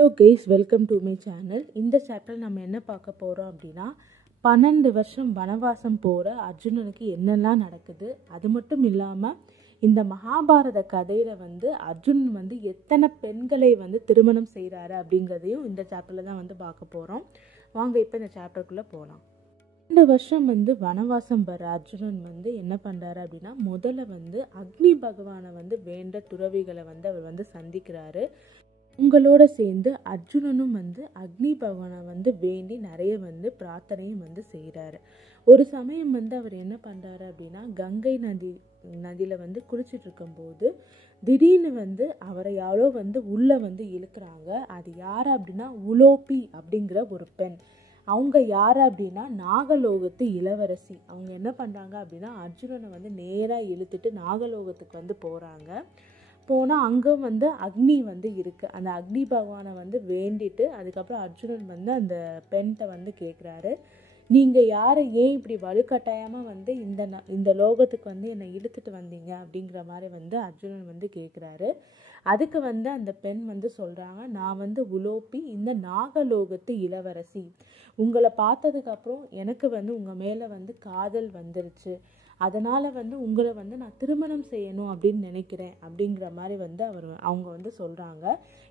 Hello guys, welcome to my channel. இந்த chapter நம்ம என்ன பார்க்க போகிறோம் அப்படின்னா 12 வருஷம் வனவாசம் போகிற அர்ஜுனனுக்கு என்னெல்லாம் நடக்குது, அது மட்டும் இல்லாமல் இந்த மகாபாரத கதையில் அர்ஜுனன் எத்தனை பெண்களை திருமணம் செய்கிறாரு அப்படிங்கிறதையும் இந்த சாப்டரில் தான் பார்க்க போகிறோம். வாங்க இப்போ இந்த சாப்டருக்குள்ளே போகலாம். 2 வருஷம் வனவாசம் வர அர்ஜுனன் என்ன பண்ணுறாரு அப்படின்னா, முதல்ல அக்னி பகவானை வேண்ட துறவிகளை அவர் சந்திக்கிறாரு. உங்களோட சேர்ந்து அர்ஜுனனும் அக்னி பகவானை வேண்டி நிறைய பிரார்த்தனையும் செய்கிறாரு. ஒரு சமயம் அவர் என்ன பண்ணுறாரு அப்படின்னா, கங்கை நதியில் குளிச்சுட்டு இருக்கும்போது திடீர்னு அவரை யாரோ உள்ளே இழுக்கிறாங்க. அது யார் அப்படின்னா உலோபி அப்படிங்கிற ஒரு பெண். அவங்க யார் அப்படின்னா நாகலோகத்து இளவரசி. அவங்க என்ன பண்ணுறாங்க அப்படின்னா அர்ஜுனனை நேராக இழுத்துட்டு நாகலோகத்துக்கு போகிறாங்க. போனால் அங்கே அக்னி இருக்குது. அந்த அக்னி பகவானை வேண்டிட்டு அதுக்கப்புறம் அர்ஜுனன் அந்த பெண்கிட்ட கேட்குறாரு, நீங்கள் யாரை ஏன் இப்படி வலுக்கட்டாயமாக இந்த லோகத்துக்கு என்னை இழுத்துட்டு வந்தீங்க அப்படிங்கிற மாதிரி அர்ஜுனன் கேட்குறாரு. அதுக்கு அந்த பெண் சொல்கிறாங்க, நான் உலோபி, இந்த நாகலோகத்து இளவரசி. உங்களை பார்த்ததுக்கப்புறம் எனக்கு உங்கள் மேலே காதல் வந்துருச்சு. அதனால் உங்களை நான் திருமணம் செய்யணும் அப்படின்னு நினைக்கிறேன் அப்படிங்கிற மாதிரி அவங்க சொல்கிறாங்க.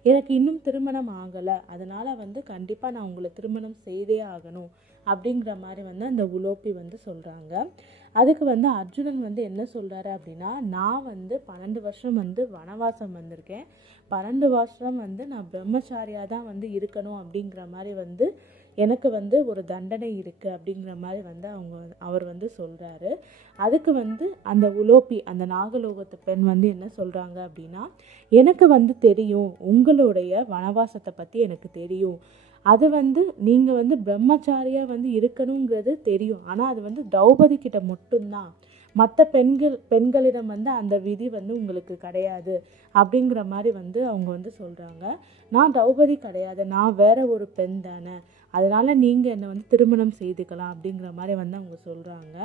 எனக்கு இன்னும் திருமணம் ஆகலை, அதனால் கண்டிப்பாக நான் உங்களை திருமணம் செய்தே ஆகணும் அப்படிங்கிற மாதிரி அந்த உலோப்பி சொல்கிறாங்க. அதுக்கு அர்ஜுனன் என்ன சொல்கிறாரு அப்படின்னா, நான் 12 வருஷம் வனவாசம் வந்திருக்கேன். 12 வருஷம் நான் பிரம்மச்சாரியாக தான் இருக்கணும் அப்படிங்கிற மாதிரி எனக்கு ஒரு தண்டனை இருக்குது அப்படிங்கிற மாதிரி அவர் சொல்கிறாரு. அதுக்கு அந்த உலோப்பி, அந்த நாகலோகத்து பெண் என்ன சொல்கிறாங்க அப்படின்னா, எனக்கு தெரியும், உங்களுடைய வனவாசத்தை பற்றி எனக்கு தெரியும். அது நீங்கள் பிரம்மச்சாரியாக இருக்கணுங்கிறது தெரியும். ஆனால் அது திரௌபதி கிட்ட மட்டும்தான். மற்ற பெண்களிடம் அந்த விதி உங்களுக்கு கிடையாது அப்படிங்கிற மாதிரி அவங்க சொல்கிறாங்க. நான் திரௌபதி கிடையாது, நான் வேற ஒரு பெண் தானே, அதனால் நீங்கள் என்னை திருமணம் செய்துக்கலாம் அப்படிங்கிற மாதிரி அவங்க சொல்கிறாங்க.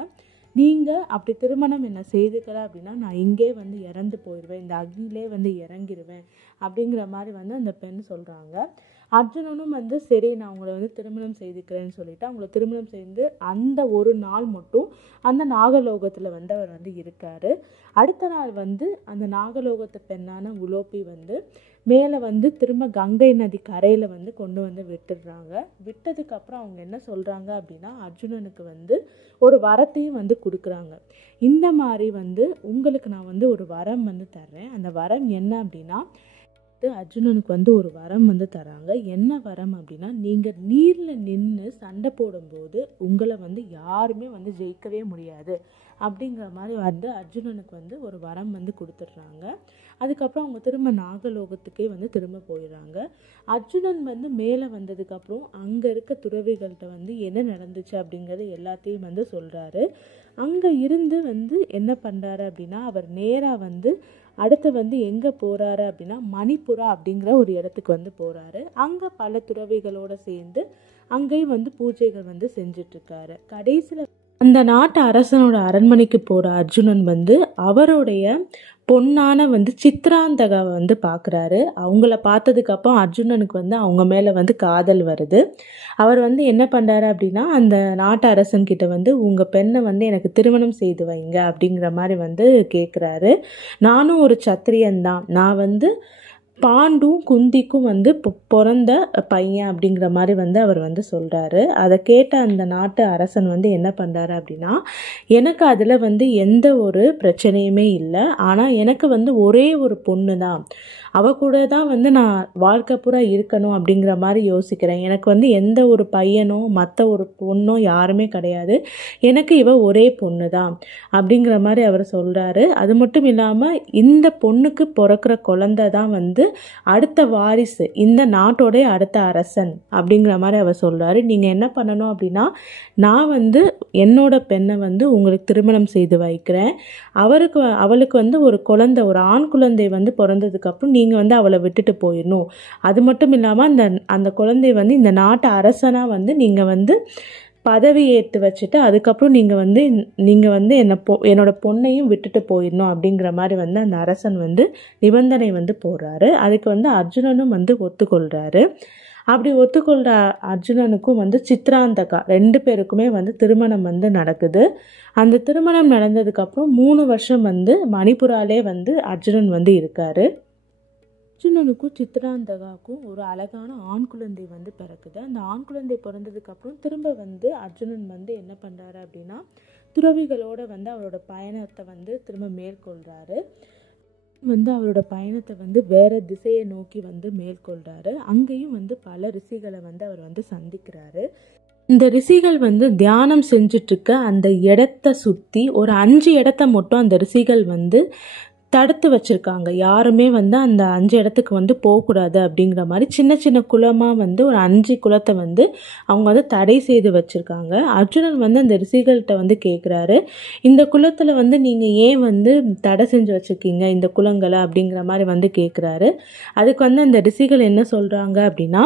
நீங்கள் அப்படி திருமணம் என்னை செய்துக்கல அப்படின்னா நான் இங்கே இறந்து போயிடுவேன், இந்த அக்னிலே இறங்கிடுவேன் அப்படிங்கிற மாதிரி அந்த பெண் சொல்கிறாங்க. அர்ஜுனனும் சரி நான் அவங்கள திருமணம் செய்துக்கிறேன்னு சொல்லிட்டு அவங்கள திருமணம் செய்து அந்த ஒரு நாள் மட்டும் அந்த நாகலோகத்தில் அவர் இருக்கார். அடுத்த நாள் அந்த நாகலோகத்து பெண்ணான உலோப்பி மேலே திரும்ப கங்கை நதி கரையில் கொண்டு விட்டுடுறாங்க. விட்டதுக்கப்புறம் அவங்க என்ன சொல்கிறாங்க அப்படின்னா, அர்ஜுனனுக்கு ஒரு வரத்தையும் கொடுக்குறாங்க. இந்த மாதிரி உங்களுக்கு நான் ஒரு வரம் தர்றேன். அந்த வரம் என்ன அப்படின்னா, அர்ஜுனனுக்கு ஒரு வரம் தராங்க. என்ன வரம் அப்படின்னா, நீங்கள் நீரில் நின்று சண்டை போடும்போது உங்களை யாருமே ஜெயிக்கவே முடியாது அப்படிங்கிற மாதிரி அர்ஜுனனுக்கு ஒரு வரம் கொடுத்துட்றாங்க. அதுக்கப்புறம் அவங்க திரும்ப நாகலோகத்துக்கே திரும்ப போயிடுறாங்க. அர்ஜுனன் மேலே வந்ததுக்கப்புறம் அங்கே இருக்க துறவிகள்கிட்ட என்ன நடந்துச்சு அப்படிங்கிறது எல்லாத்தையும் சொல்கிறாரு. அங்கே இருந்து என்ன பண்ணுறாரு அப்படின்னா, அவர் நேராக அடுத்து எங்கே போகிறாரு அப்படின்னா மணிப்புரா அப்படிங்கிற ஒரு இடத்துக்கு போகிறாரு. அங்கே பல துறவிகளோடு சேர்ந்து அங்கேயும் பூஜைகள் செஞ்சிட்ருக்காரு. கடைசியில் அந்த நாட்டு அரசனோட அரண்மனைக்கு போகிற அர்ஜுனன் அவருடைய பொண்ணான சித்ராந்தகாவை பார்க்குறாரு. அவங்கள பார்த்ததுக்கப்புறம் அர்ஜுனனுக்கு அவங்க மேலே காதல் வருது. அவர் என்ன பண்ணுறாரு அப்படின்னா, அந்த நாட்டு அரசன்கிட்ட உங்கள் பெண்ணை எனக்கு திருமணம் செய்து வைங்க அப்படிங்கிற மாதிரி கேட்குறாரு. நானும் ஒரு சத்திரியன்தான், நான் பாண்டும் குந்திக்கும் பிறந்த பையன் அப்படிங்கிற மாதிரி அவர் சொல்கிறாரு. அதை கேட்ட அந்த நாட்டு அரசன் என்ன பண்ணுறாரு அப்படின்னா, எனக்கு அதில் எந்த ஒரு பிரச்சனையுமே இல்லை, ஆனால் எனக்கு ஒரே ஒரு பொண்ணு தான், அவ கூட தான் நான் வாழ்க்கை பூரா இருக்கணும் அப்படிங்கிற மாதிரி யோசிக்கிறேன். எனக்கு எந்த ஒரு பையனோ மற்ற ஒரு பொண்ணோ யாருமே கிடையாது, எனக்கு இவ ஒரே பொண்ணு தான் அப்படிங்கிற மாதிரி அவர் சொல்கிறாரு. அது மட்டும் இல்லாமல் இந்த பொண்ணுக்கு பிறக்கிற குழந்தை தான் அடுத்த வாரிசு, இந்த நாட்டோடைய அடுத்த அரசன் அப்படிங்கிற மாதிரி அவர் சொல்கிறாரு. நீங்கள் என்ன பண்ணணும் அப்படின்னா, நான் என்னோட பெண்ணை உங்களுக்கு திருமணம் செய்து வைக்கிறேன். அவளுக்கு ஒரு குழந்தை, ஒரு ஆண் குழந்தை பிறந்ததுக்கப்புறம் நீங்கள் அவளை விட்டுட்டு போயிடணும். அது மட்டும் இல்லாமல் அந்த குழந்தை இந்த நாட்டு அரசனாக நீங்கள் பதவி ஏற்று வச்சுட்டு அதுக்கப்புறம் நீங்கள் வந்து என்னோட பொண்ணையும் விட்டுட்டு போயிடணும் அப்படிங்கிற மாதிரி வந்து அந்த அரசன் வந்து நிபந்தனை வந்து போடுறாரு. அதுக்கு வந்து அர்ஜுனனும் வந்து ஒத்துக்கொள்கிறாரு. அப்படி ஒத்துக்கொள்கிற அர்ஜுனனுக்கும் வந்து சித்ராந்தகா 2 பேருக்குமே வந்து திருமணம் வந்து நடக்குது. அந்த திருமணம் நடந்ததுக்கப்புறம் 3 வருஷம் வந்து மணிப்புராலே வந்து அர்ஜுனன் வந்து இருக்கார். அர்ஜுனனுக்கும் சித்ராந்தகாவுக்கும் ஒரு அழகான ஆண் குழந்தை வந்து பிறக்குது. அந்த ஆண் குழந்தை பிறந்ததுக்கப்புறம் திரும்ப வந்து அர்ஜுனன் வந்து என்ன பண்ணுறாரு அப்படின்னா துறவிகளோட வந்து அவரோட பயணத்தை வந்து திரும்ப மேற்கொள்கிறாரு. வந்து அவரோட பயணத்தை வந்து வேறு திசையை நோக்கி வந்து மேற்கொள்கிறாரு. அங்கேயும் வந்து பல ரிஷிகளை வந்து அவர் வந்து சந்திக்கிறாரு. இந்த ரிஷிகள் வந்து தியானம் செஞ்சிட்ருக்க அந்த இடத்த சுற்றி ஒரு 5 இடத்த மட்டும் அந்த ரிஷிகள் வந்து தடுத்து வச்சுருக்காங்க. யாருமே வந்து அந்த 5 இடத்துக்கு வந்து போகக்கூடாது அப்படிங்கிற மாதிரி சின்ன சின்ன குளமாக வந்து ஒரு 5 குளத்தை வந்து அவங்க வந்து தடை செய்து வச்சுருக்காங்க. அர்ஜுனன் வந்து அந்த ரிஷிகள்கிட்ட வந்து கேட்குறாரு, இந்த குளத்தில் வந்து நீங்கள் ஏன் வந்து தடை செஞ்சு வச்சுருக்கீங்க இந்த குளங்களை அப்படிங்கிற மாதிரி வந்து கேட்குறாரு. அதுக்கு வந்து அந்த ரிஷிகள் என்ன சொல்கிறாங்க அப்படின்னா,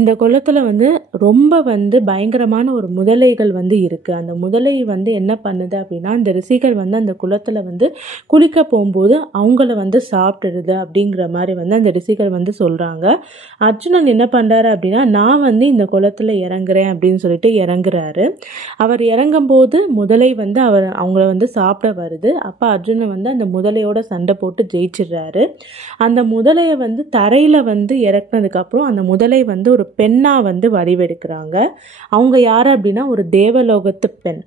இந்த குளத்தில் வந்து ரொம்ப வந்து பயங்கரமான ஒரு முதலைகள் வந்து இருக்குது. அந்த முதலை வந்து என்ன பண்ணுது அப்படின்னா அந்த ரிஷிகள் வந்து அந்த குளத்தில் வந்து குளிக்க போகும்போது அவங்கள வந்து சாப்பிட்டுடுது அப்படிங்கிற மாதிரி வந்து அந்த ரிஷிகள் வந்து சொல்கிறாங்க. அர்ஜுனன் என்ன பண்ணுறாரு அப்படின்னா, நான் வந்து இந்த குளத்தில் இறங்குறேன் அப்படின்னு சொல்லிட்டு இறங்குறாரு. அவர் இறங்கும்போது முதலை வந்து அவங்கள வந்து சாப்பிட வருது. அப்போ அர்ஜுனன் வந்து அந்த முதலையோட சண்டை போட்டு ஜெயிச்சிடுறாரு. அந்த முதலையை வந்து தரையில் வந்து இறக்குனதுக்கப்புறம் அந்த முதலை வந்து ஒரு பெண்ணாக வந்து வடிவெடுக்கிறாங்க. அவங்க யார் அப்படின்னா ஒரு தேவலோகத்து பெண்.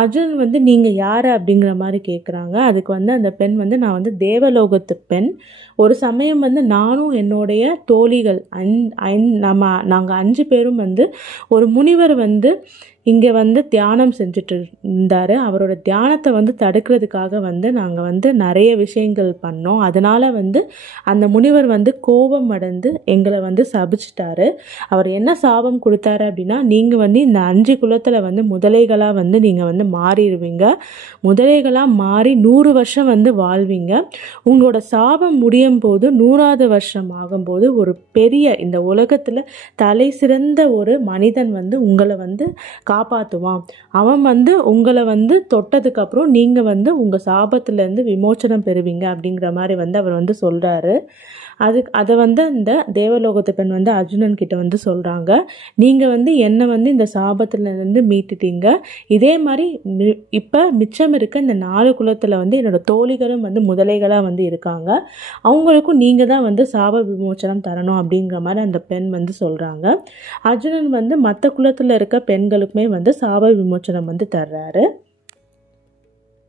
அர்ஜுனன் வந்து நீங்கள் யார் அப்படிங்கிற மாதிரி கேட்குறாங்க. அதுக்கு வந்து அந்த பெண் வந்து நான் வந்து தேவலோகத்து பெண். ஒரு சமயம் வந்து நானும் என்னுடைய தோழிகள் நாங்கள் 5 பேரும் வந்து ஒரு முனிவர் வந்து இங்கே வந்து தியானம் செஞ்சுட்டு இருந்தார். அவரோட தியானத்தை வந்து தடுக்கிறதுக்காக வந்து நாங்கள் வந்து நிறைய விஷயங்கள் பண்ணோம். அதனால் வந்து அந்த முனிவர் வந்து கோபம் அடைந்து எங்களை வந்து சபிச்சிட்டாரு. அவர் என்ன சாபம் கொடுத்தாரு அப்படின்னா, நீங்கள் வந்து இந்த 5 குலத்தில் வந்து முதலைகளாக வந்து நீங்கள் வந்து மாறிடுவீங்க. முதலைகளாக மாறி 100 வருஷம் வந்து வாழ்வீங்க. உங்களோட சாபம் முடியும் போது 100வது வருஷம் ஆகும்போது ஒரு பெரிய இந்த உலகத்தில் தலை சிறந்த ஒரு மனிதன் வந்து உங்களை வந்து காப்பாற்றுவான். அவன் வந்து உங்களை வந்து தொட்டதுக்கப்புறம் நீங்கள் வந்து உங்கள் சாபத்துலேருந்து விமோச்சனம் பெறுவீங்க அப்படிங்கிற மாதிரி வந்து அவர் வந்து சொல்கிறாரு. அதை வந்து இந்த தேவலோகத்து பெண் வந்து அர்ஜுனன் கிட்ட வந்து சொல்கிறாங்க, நீங்கள் வந்து என்னை வந்து இந்த சாபத்துலேருந்து மீட்டுட்டீங்க. இதே மாதிரி இப்போ மிச்சம் இருக்க இந்த 4 குலத்தில் வந்து என்னோட தோழிகளும் வந்து முதலைகளாக வந்து இருக்காங்க. அவங்களுக்கும் நீங்கள் தான் வந்து சாப விமோச்சனம் தரணும் அப்படிங்கிற மாதிரி அந்த பெண் வந்து சொல்கிறாங்க. அர்ஜுனன் வந்து மற்ற குலத்தில் இருக்க பெண்களுக்குமே வந்து சாப விமோச்சனம் வந்து தர்றாரு.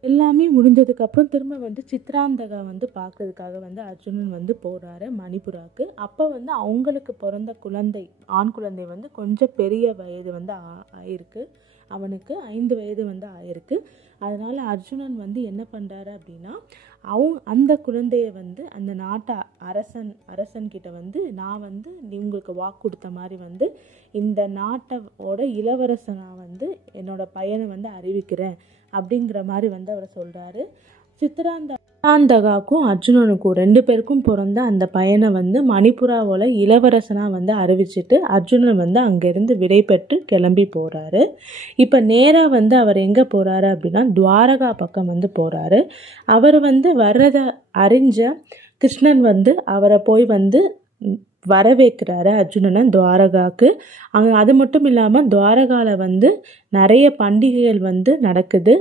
எல்லாமே முடிஞ்சதுக்கப்புறம் திரும்ப வந்து சித்ராந்தகா வந்து பார்க்கறதுக்காக வந்து அர்ஜுனன் வந்து போகிறாரு மணிப்புராவுக்கு. அப்போ வந்து அவங்களுக்கு பிறந்த குழந்தை ஆண் குழந்தை வந்து கொஞ்சம் பெரிய வயது வந்து ஆயிருக்கு. அவனுக்கு 5 வயது வந்து ஆயிருக்கு. அதனால் அர்ஜுனன் வந்து என்ன பண்ணுறாரு அப்படின்னா, அந்த குழந்தைய வந்து அந்த நாட்டை அரசன்கிட்ட வந்து நான் வந்து உங்களுக்கு வாக்கு கொடுத்த மாதிரி வந்து இந்த நாட்டோட இளவரசனாக வந்து என்னோட பையனை வந்து அறிவிக்கிறேன் அப்படிங்கிற மாதிரி வந்து அவர் சொல்கிறாரு. சித்ராந்தகாவுக்கும் அர்ஜுனனுக்கும் 2 பேருக்கும் பிறந்த அந்த பையனை வந்து மணிப்புராவோட இளவரசனாக வந்து அறிவிச்சிட்டு அர்ஜுனன் வந்து அங்கேருந்து விடை பெற்று கிளம்பி போகிறாரு. இப்போ நேராக வந்து அவர் எங்கே போகிறாரு அப்படின்னா துவாரகா பக்கம் வந்து போகிறாரு. அவர் வந்து வர்றதை அறிஞ்ச கிருஷ்ணன் வந்து அவரை போய் வந்து வரவேற்கிறாரு அர்ஜுனனை துவாரகாவுக்கு. அது மட்டும் இல்லாமல் துவாரகாவில் வந்து நிறைய பண்டிகைகள் வந்து நடக்குது.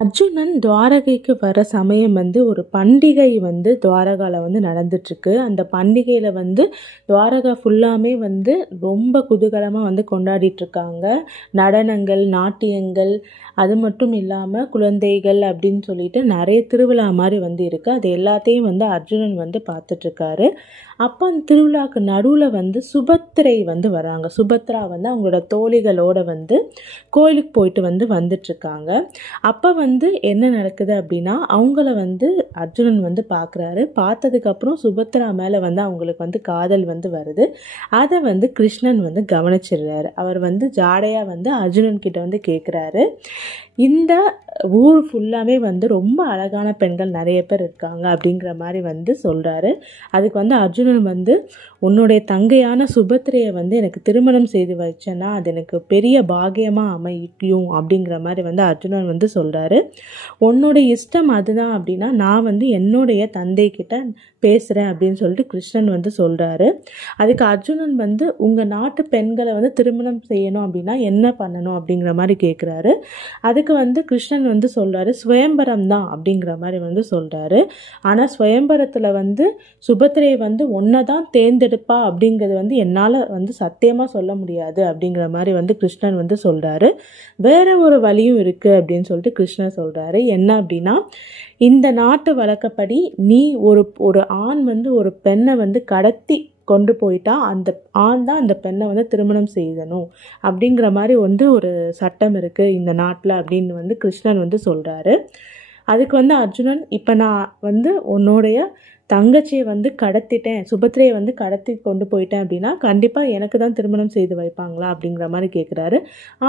அர்ஜுனன் துவாரகைக்கு வர சமயம் வந்து ஒரு பண்டிகை வந்து துவாரகாவில் வந்து நடந்துட்டுருக்கு. அந்த பண்டிகையில் வந்து துவாரகா ஃபுல்லாமே வந்து ரொம்ப குதூகலமாக வந்து கொண்டாடிட்டுருக்காங்க. நடனங்கள், நாட்டியங்கள், அது மட்டும் இல்லாமல் குழந்தைகள் அப்படின்னு சொல்லிட்டு நிறைய திருவிழா மாதிரி வந்து இருக்குது. அது எல்லாத்தையும் வந்து அர்ஜுனன் வந்து பார்த்துட்ருக்காரு. அப்போ அந்த திருவிழாவுக்கு நடுவில் வந்து சுபத்திரை வந்து வராங்க. சுபத்ரா வந்து அவங்களோட தோழிகளோட வந்து கோயிலுக்கு போயிட்டு வந்து வந்துட்டுருக்காங்க. அப்போ வந்து என்ன நடக்குது அப்படின்னா, அவங்கள வந்து அர்ஜுனன் வந்து பார்க்குறாரு. பார்த்ததுக்கப்புறம் சுபத்ரா மேலே வந்து அவங்களுக்கு வந்து காதல் வந்து வருது. அதை வந்து கிருஷ்ணன் வந்து கவனிச்சிடுறாரு. அவர் வந்து ஜாடையாக வந்து அர்ஜுனன் கிட்ட வந்து கேட்குறாரு, இந்த ஊர் ஃபுல்லாகவே வந்து ரொம்ப அழகான பெண்கள் நிறைய பேர் இருக்காங்க அப்படிங்கிற மாதிரி வந்து சொல்கிறாரு. அதுக்கு வந்து அர்ஜுனன் வந்து உன்னுடைய தங்கையான சுபத்திரையை வந்து எனக்கு திருமணம் செய்து வச்சேன்னா அது எனக்கு பெரிய பாக்கியமாக அமையும் அப்படிங்கிற மாதிரி வந்து அர்ஜுனன் வந்து சொல்கிறாரு. உன்னுடைய இஷ்டம் அதுதான் அப்படின்னா நான் வந்து என்னுடைய தந்தைக்கிட்ட பேசுகிறேன் அப்படின்னு சொல்லிட்டு கிருஷ்ணன் வந்து சொல்கிறாரு. அதுக்கு அர்ஜுனன் வந்து உங்கள் நாட்டு பெண்களை வந்து திருமணம் செய்யணும் அப்படின்னா என்ன பண்ணணும் அப்படிங்கிற மாதிரி கேட்குறாரு. அதுக்கு வந்து கிருஷ்ணன் வந்து சொல்கிறாரு சுயம்பரம் தான் அப்படிங்கிற மாதிரி வந்து சொல்கிறாரு. ஆனால் சுயம்பரத்தில் வந்து சுபத்திரையை வந்து ஒன்றை தான் தேர்ந்தெடுப்பா அப்படிங்கிறது வந்து என்னால் வந்து சத்தியமாக சொல்ல முடியாது அப்படிங்கிற மாதிரி வந்து கிருஷ்ணன் வந்து சொல்கிறாரு. வேற ஒரு வழியும் இருக்குது அப்படின்னு சொல்லிட்டு கிருஷ்ணன் சொல்கிறாரு. என்ன அப்படின்னா இந்த நாட்டு வழக்கப்படி நீ ஒரு ஆண் வந்து ஒரு பெண்ணை வந்து கடத்தி கொண்டு போயிட்டா அந்த ஆண் தான் அந்த பெண்ணை வந்து திருமணம் செய்யணும் அப்படிங்கிற மாதிரி வந்து ஒரு சட்டம் இருக்குது இந்த நாட்டில் அப்படின்னு வந்து கிருஷ்ணன் வந்து சொல்கிறாரு. அதுக்கு வந்து அர்ஜுனன் இப்போ நான் வந்து உன்னுடைய தங்கச்சியை வந்து கடத்திட்டேன், சுபத்திரையை வந்து கடத்தி கொண்டு போயிட்டேன் அப்படின்னா கண்டிப்பாக எனக்கு தான் திருமணம் செய்து வைப்பாங்களா அப்படிங்கிற மாதிரி கேட்குறாரு.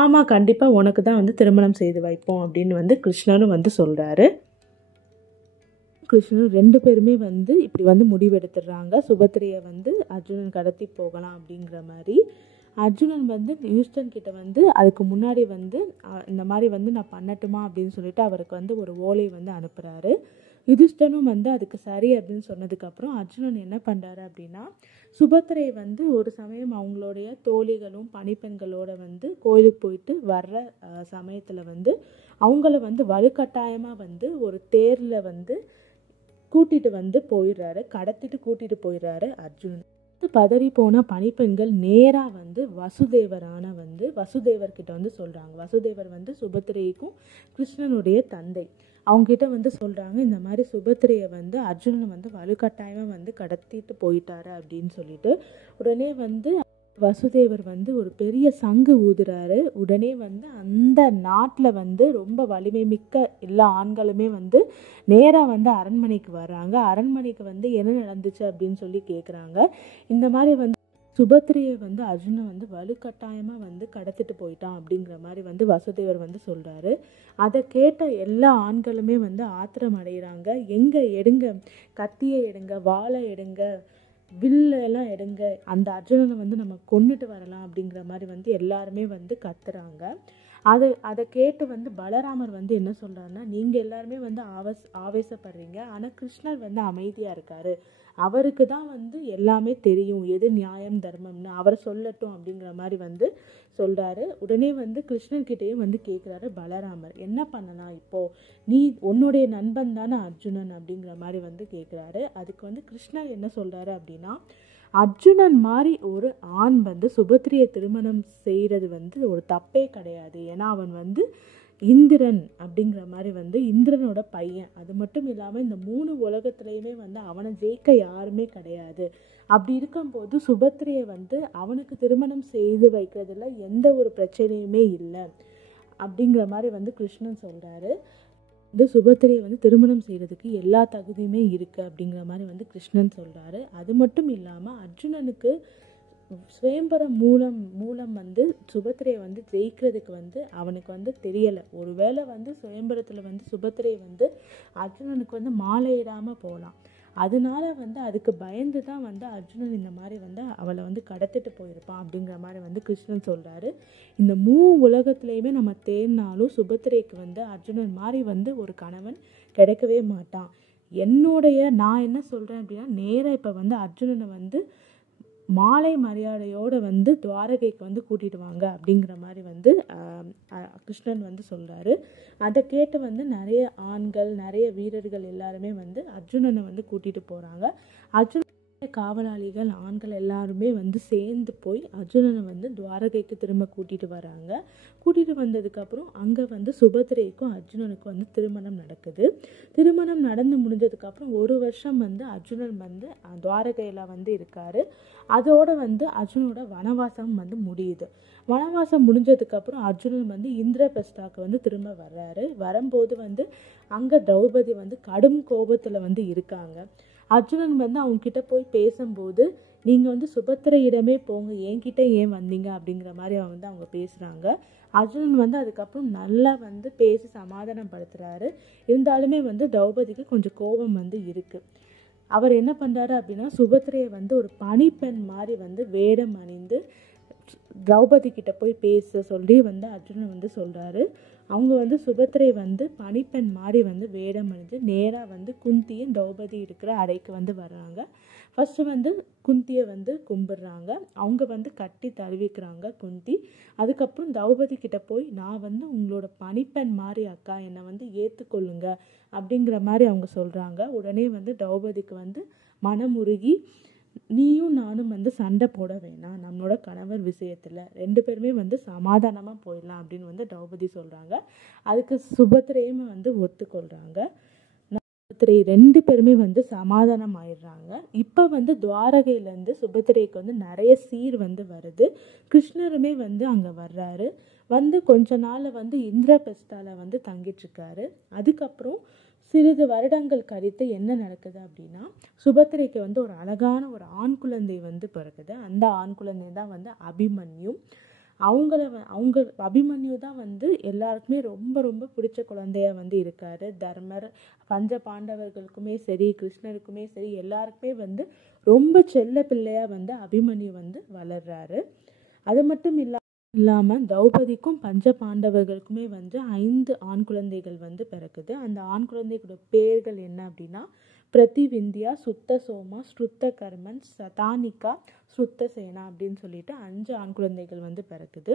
ஆமாம், கண்டிப்பாக உனக்கு தான் வந்து திருமணம் செய்து வைப்போம் அப்படின்னு வந்து கிருஷ்ணனும் வந்து சொல்கிறாரு. கிருஷ்ணன் 2 பேருமே வந்து இப்படி வந்து முடிவெடுத்துடுறாங்க. சுபத்திரையை வந்து அர்ஜுனன் கடத்தி போகலாம் அப்படிங்கிற மாதிரி. அர்ஜுனன் வந்து யுதிஷ்டன் கிட்ட வந்து அதுக்கு முன்னாடி வந்து இந்த மாதிரி வந்து நான் பண்ணட்டுமா அப்படின்னு சொல்லிட்டு அவருக்கு வந்து ஒரு ஓலை வந்து அனுப்புகிறாரு. யுதிஷ்டனும் வந்து அதுக்கு சரி அப்படின்னு சொன்னதுக்கப்புறம் அர்ஜுனன் என்ன பண்ணுறாரு அப்படின்னா சுபத்திரை வந்து ஒரு சமயம் அவங்களுடைய தோழிகளும் பணிப்பெண்களோட வந்து கோயிலுக்கு போயிட்டு வர்ற சமயத்தில் வந்து அவங்கள வந்து வலுக்கட்டாயமாக வந்து ஒரு தேரில் வந்து கூட்டிகிட்டு வந்து போயிடுறாரு, கடத்திட்டு கூட்டிகிட்டு போயிடுறாரு அர்ஜுனன். பதறி போன பணிப்பெண்கள் நேராக வந்து வசுதேவர்கிட்ட வந்து சொல்கிறாங்க. வசுதேவர் வந்து சுபத்திரைக்கும் கிருஷ்ணனுடைய தந்தை. அவங்ககிட்ட வந்து சொல்கிறாங்க இந்த மாதிரி சுபத்திரையை வந்து அர்ஜுனன் வந்து வலுக்கட்டாயமாக வந்து கடத்திட்டு போயிட்டாரு அப்படின்னு சொல்லிட்டு. உடனே வந்து வசுதேவர் வந்து ஒரு பெரிய சங்கு ஊதுறாரு. உடனே வந்து அந்த நாட்டில் வந்து ரொம்ப வலிமை மிக்க எல்லா ஆண்களுமே வந்து நேராக வந்து அரண்மனைக்கு வர்றாங்க. அரண்மனைக்கு வந்து என்ன நடந்துச்சு அப்படின்னு சொல்லி கேட்குறாங்க. இந்த மாதிரி வந்து சுபத்திரையை வந்து அர்ஜுனன் வந்து வலுக்கட்டாயமாக வந்து கடத்திட்டு போயிட்டான் அப்படிங்கிற மாதிரி வந்து வசுதேவர் வந்து சொல்கிறாரு. அதை கேட்ட எல்லா ஆண்களுமே வந்து ஆத்திரம் அடைகிறாங்க. எங்கே எடுங்க, கத்தியை எடுங்க, வாளை எடுங்க, வில்லெல்லாம் எடுங்க, அந்த அர்ஜுனனை வந்து நம்ம கொண்டுட்டு வரலாம் அப்படிங்கிற மாதிரி வந்து எல்லாருமே வந்து கத்துறாங்க. அதை கேட்டு வந்து பலராமர் வந்து என்ன சொல்கிறாருன்னா நீங்கள் எல்லாருமே வந்து ஆவேசப்படுறீங்க, ஆனால் கிருஷ்ணர் வந்து அமைதியாக இருக்காரு, அவருக்கு தான் வந்து எல்லாமே தெரியும், எது நியாயம் தர்மம்னு அவர் சொல்லட்டும் அப்படிங்கிற மாதிரி வந்து சொல்கிறாரு. உடனே வந்து கிருஷ்ணர்கிட்டையும் வந்து கேட்குறாரு பலராமர் என்ன பண்ணலாம் இப்போது, நீ உன்னுடைய நண்பன் தானே அர்ஜுனன் அப்படிங்கிற மாதிரி வந்து கேட்குறாரு. அதுக்கு வந்து கிருஷ்ணர் என்ன சொல்கிறாரு அப்படின்னா அர்ஜுனன் மாதிரி ஒரு ஆண் வந்து சுபத்திரையை திருமணம் செய்கிறது வந்து ஒரு தப்பே கிடையாது. ஏன்னா அவன் வந்து இந்திரன் அப்படிங்கிற மாதிரி வந்து இந்திரனோட பையன். அது மட்டும் இல்லாமல் இந்த 3 உலகத்துலேயுமே வந்து அவனை ஜெயிக்க யாருமே கிடையாது. அப்படி இருக்கும்போது சுபத்திரையை வந்து அவனுக்கு திருமணம் செய்து வைக்கிறதுல எந்த ஒரு பிரச்சனையுமே இல்லை அப்படிங்கிற மாதிரி வந்து கிருஷ்ணன் சொல்கிறாரு. இந்த சுபத்திரையை வந்து திருமணம் செய்கிறதுக்கு எல்லா தகுதியுமே இருக்குது அப்படிங்கிற மாதிரி வந்து கிருஷ்ணன் சொல்கிறாரு. அது மட்டும் இல்லாமல் அர்ஜுனனுக்கு சுயம்பரம் மூலம் வந்து சுபத்திரையை வந்து ஜெயிக்கிறதுக்கு வந்து அவனுக்கு வந்து தெரியலை. ஒருவேளை வந்து சுயம்பரத்தில் வந்து சுபத்திரையை வந்து அர்ஜுனனுக்கு வந்து மாலையிடாமல் போகலாம். அதனால வந்து அதுக்கு பயந்து தான் வந்து அர்ஜுனன் இந்த மாதிரி வந்து அவளை வந்து கடத்திட்டு போயிருப்பான் அப்படிங்கிற மாதிரி வந்து கிருஷ்ணன் சொல்கிறாரு. இந்த 3 உலகத்துலேயுமே நம்ம தேடினாலும் சுபத்திரைக்கு வந்து அர்ஜுனன் மாதிரி வந்து ஒரு கணவன் கிடைக்கவே மாட்டான். நான் என்ன சொல்கிறேன் அப்படின்னா நேராக இப்போ வந்து அர்ஜுனனை வந்து மாலை மரியாதையோடு வந்து துவாரகைக்கு வந்து கூட்டிகிட்டு வாங்க அப்படிங்கிற மாதிரி வந்து கிருஷ்ணன் வந்து சொல்கிறாரு. அதை கேட்டு வந்து நிறைய ஆண்கள் நிறைய வீரர்கள் எல்லாருமே வந்து அர்ஜுனனை வந்து கூட்டிகிட்டு போகிறாங்க. அர்ஜுன காவலாளிகள் ஆண்கள் எல்லாருமே வந்து சேர்ந்து போய் அர்ஜுனனை வந்து துவாரகைக்கு திரும்ப கூட்டிகிட்டு வராங்க. கூட்டிகிட்டு வந்ததுக்கப்புறம் அங்கே வந்து சுபத்திரைக்கும் அர்ஜுனனுக்கும் வந்து திருமணம் நடக்குது. திருமணம் நடந்து முடிஞ்சதுக்கப்புறம் 1 வருஷம் வந்து அர்ஜுனன் வந்து துவாரகையில் வந்து இருக்கார். அதோடு வந்து அர்ஜுனோட வனவாசம் வந்து முடியுது. வனவாசம் முடிஞ்சதுக்கப்புறம் அர்ஜுனன் வந்து இந்திரபிரஸ்தாக்கு வந்து திரும்ப வர்றாரு. வரும்போது வந்து அங்கே திரௌபதி வந்து கடும் கோபத்தில் வந்து இருக்காங்க. அர்ஜுனன் வந்து அவங்க கிட்ட போய் பேசும்போது நீங்கள் வந்து சுபத்திரையிடமே போங்க, என்கிட்ட ஏன் வந்தீங்க அப்படிங்கிற மாதிரி அவங்க பேசுகிறாங்க. அர்ஜுனன் வந்து அதுக்கப்புறம் நல்லா வந்து பேசி சமாதானப்படுத்துகிறாரு. இருந்தாலுமே வந்து திரௌபதிக்கு கொஞ்சம் கோபம் வந்து இருக்குது. அவர் என்ன பண்ணுறாரு அப்படின்னா, சுபத்திரையை வந்து ஒரு பணிப்பெண் மாதிரி வந்து வேடம் அணிந்து திரௌபதி கிட்ட போய் பேச சொல்லி வந்து அர்ஜுனன் வந்து சொல்கிறாரு. அவங்க வந்து சுபத்திரை வந்து பணிப்பெண் மாதிரி வந்து வேடம் அணிஞ்சு நேராக வந்து குந்தியும் திரௌபதி இருக்கிற அறைக்கு வந்து வர்றாங்க. ஃபஸ்ட்டு வந்து குந்தியை வந்து கும்பிட்றாங்க. அவங்க வந்து கட்டி தழுவிக்கிறாங்க குந்தி. அதுக்கப்புறம் திரௌபதி கிட்ட போய், நான் வந்து உங்களோட பணிப்பெண் மாதிரி அக்கா, என்னை வந்து ஏற்றுக்கொள்ளுங்க அப்படிங்கிற மாதிரி அவங்க சொல்கிறாங்க. உடனே வந்து திரௌபதிக்கு வந்து மனமுருகி, நீயும் நானும் வந்து சண்டை போட வேணாம், நம்மளோட கணவர் விஷயத்தில் 2 பேருமே வந்து சமாதானமாக போயிடலாம் அப்படின்னு வந்து திரௌபதி சொல்கிறாங்க. அதுக்கு சுபத்திரையும் வந்து ஒத்துக்கொள்கிறாங்க. சுபத்திரை 2 பேருமே வந்து சமாதானம் ஆயிடுறாங்க. இப்போ வந்து துவாரகையிலேருந்து சுபத்திரைக்கு வந்து நிறைய சீர் வந்து வருது. கிருஷ்ணருமே வந்து அங்கே வர்றாரு. வந்து கொஞ்ச நாள் வந்து இந்திரபிரஸ்தால வந்து தங்கிட்டுருக்காரு. அதுக்கப்புறம் சிறிது வருடங்கள் கழித்து என்ன நடக்குது அப்படின்னா, சுபத்திரைக்கு வந்து ஒரு அழகான ஒரு ஆண் குழந்தை வந்து பிறகுது. அந்த ஆண் குழந்தை தான் வந்து அபிமன்யு. அவங்க அபிமன்யு தான் வந்து எல்லாருக்குமே ரொம்ப ரொம்ப பிடிச்ச குழந்தையா வந்து இருக்காரு. தர்மர், பஞ்ச பாண்டவர்களுக்குமே சரி, கிருஷ்ணருக்குமே சரி, எல்லாருக்குமே வந்து ரொம்ப செல்ல பிள்ளையா வந்து அபிமன்யு வந்து வளர்றாரு. அது மட்டும் இல்லாமல் திரௌபதிக்கும் பஞ்ச பாண்டவர்களுக்குமே வந்து 5 ஆண் குழந்தைகள் வந்து பிறக்குது. அந்த ஆண் குழந்தைகளோட பேர்கள் என்ன அப்படின்னா, பிரதிவிந்தியா, சுத்தசோமா, ஸ்ருத்தகர்மன், சதானிகா, ஸ்ருத்தசேனா அப்படின்னு சொல்லிட்டு 5 ஆண் குழந்தைகள் வந்து பிறக்குது.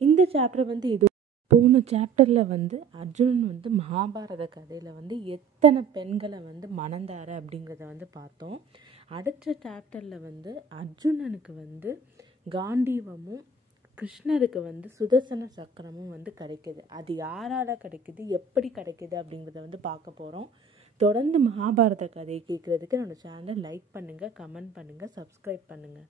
இந்த சாப்டர் வந்து இது போன சாப்டரில் வந்து அர்ஜுனன் வந்து மகாபாரத கதையில் வந்து எத்தனை பெண்களை வந்து மணந்தாரு அப்படிங்கிறத வந்து பார்த்தோம். அடுத்த சாப்டரில் வந்து அர்ஜுனனுக்கு வந்து காண்டீவமும் கிருஷ்ணருக்கு வந்து சுதர்சன சக்கரமும் வந்து கிடைக்குது. அது யாரால கிடைக்குது, எப்படி கிடைக்குது அப்படிங்கிறத வந்து பார்க்க போகிறோம். தொடர்ந்து மகாபாரத கதையை கேட்குறதுக்கு என்னோடய சேனலை லைக் பண்ணுங்கள், கமெண்ட் பண்ணுங்கள், சப்ஸ்கிரைப் பண்ணுங்கள்.